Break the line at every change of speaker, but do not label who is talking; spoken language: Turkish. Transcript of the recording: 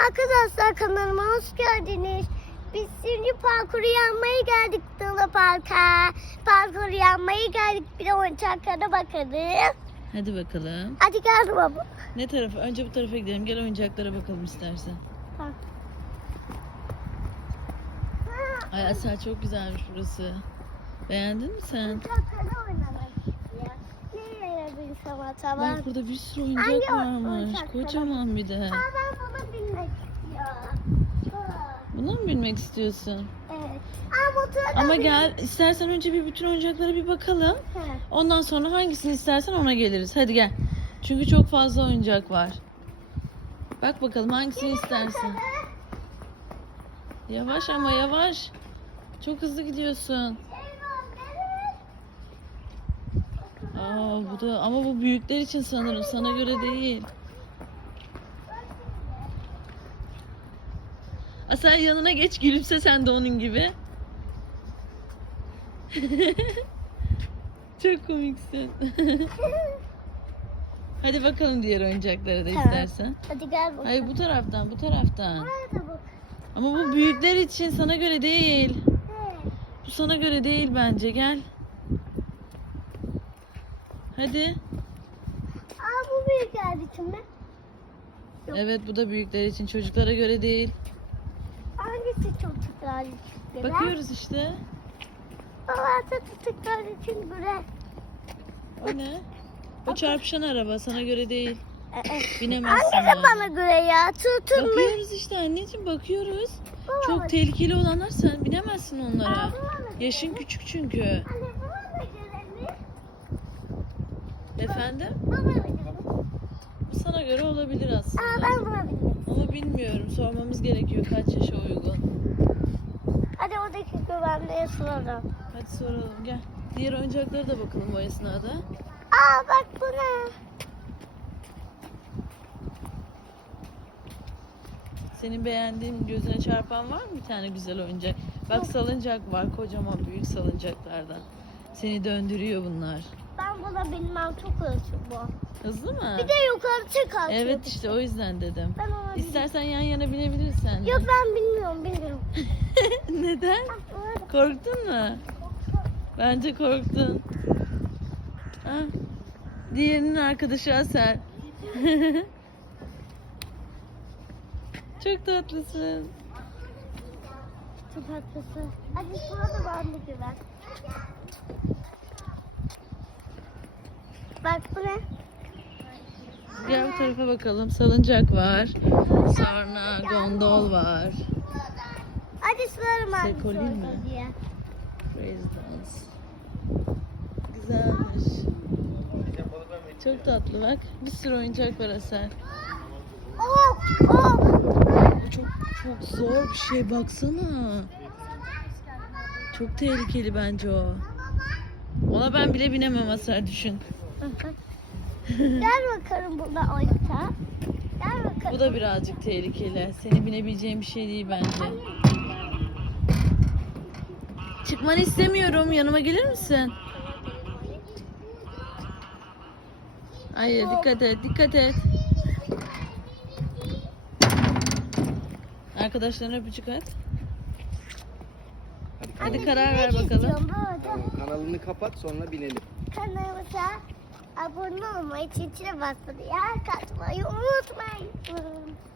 Arkadaşlar kanalıma hoş geldiniz. Biz şimdi parkuru yapmaya geldik Dala Park'a. Parkuru yapmaya geldik, bir de oyuncaklara bakalım.
Hadi bakalım.
Hadi gel baba.
Ne tarafa? Önce bu tarafa gidelim. Gel oyuncaklara bakalım istersen.
Ha.
Ay Asel, çok güzelmiş burası. Beğendin mi sen?
Oyuncaklara oynamak istiyor. Nereye binsem acaba?
Bak burada bir sürü oyuncak
Hangi
varmış.
oyuncaklara?
Kocaman bir de.
Ben buna binmek istiyorum.
Buna mı binmek istiyorsun?
Evet. Motora da
Ama
bin-
gel, istersen önce bir bütün oyuncaklara bir bakalım.
He.
Ondan sonra hangisini istersen ona geliriz. Hadi gel. Çünkü çok fazla oyuncak var. Bak bakalım hangisini istersin. Yavaş ama yavaş. Çok hızlı gidiyorsun. Aa, bu da ama bu büyükler için sanırım, sana göre değil. Asel, yanına geç, gülümse sen de onun gibi. Çok komiksin. Hadi bakalım diğer oyuncaklara da
Tamam.
istersen.
Hadi gel bakalım.
Hayır, bu taraftan, bu taraftan.
Nerede bu?
Ama bu büyükler için, sana göre değil.
He.
Bu sana göre değil bence, gel. Hadi.
Bu büyük geldi şimdi. Yok.
Evet, bu da büyükler için, çocuklara göre değil.
Hangisi çocuklar için?
Bakıyoruz işte.
Baba çocuklar için böyle.
O ne? O çarpışan araba, sana göre değil.
Hangisi
Binemezsin yani.
bana göre ya? Tutun mu?
Bakıyoruz işte anneciğim, bakıyoruz.
Baba,
Çok tehlikeli olanlar, sen binemezsin onlara.
bana göre.
Yaşın küçük çünkü.
Anne bana göre mi?
Efendim?
Bana göre mi?
Bu sana göre olabilir aslında.
Ben buna bindim.
Ama bilmiyorum, sormamız gerekiyor kaç yaşa uygun.
Hadi oradaki güvenliğe soralım.
Hadi soralım, gel. Diğer oyuncaklara da bakalım o esnada.
Bak bu ne?
Senin beğendiğin, gözüne çarpan var mı bir tane güzel oyuncak? Bak, salıncak var, kocaman büyük salıncaklardan. Seni döndürüyor bunlar.
Ben buna bilmem, çok hızlı bu.
Hızlı mı?
Bir de yukarı çıkartıyor.
Evet işte, o yüzden dedim.
Ben ona bilmiyorum.
İstersen yan yana binebilirsen.
Yok ben bilmiyorum.
Neden? Korktun mu? Bence korktun. Ha? Diğerinin arkadaşı Asel. Çok tatlısın.
Çok haklısın. Hadi sonra da bana da güven. Bak bu ne?
Gel bu tarafa bakalım. Salıncak var. Sonra gondol var.
Hadi sorarım abi.
Sekolin mi?
Diye.
Praise dance. Güzelmiş. Çok tatlı bak. Bir sürü oyuncak var Asel.
Oh.
Bu çok zor bir şey, baksana. Çok tehlikeli bence o. Ona ben bile binemem Asel, düşün.
Gel bakalım burada oyuncağa. Gel bakalım.
Bu da birazcık tehlikeli. Senin binebileceğin bir şey değil bence. Çıkmanı istemiyorum. Yanıma gelir misin? Hayır, dikkat et, dikkat et. Arkadaşlarına öpücük at. Hadi karar ver bakalım.
Kanalını kapat, sonra binelim.
Kanalımıza abone olmayı, çiçeğe basmayı, katmayı unutmayın.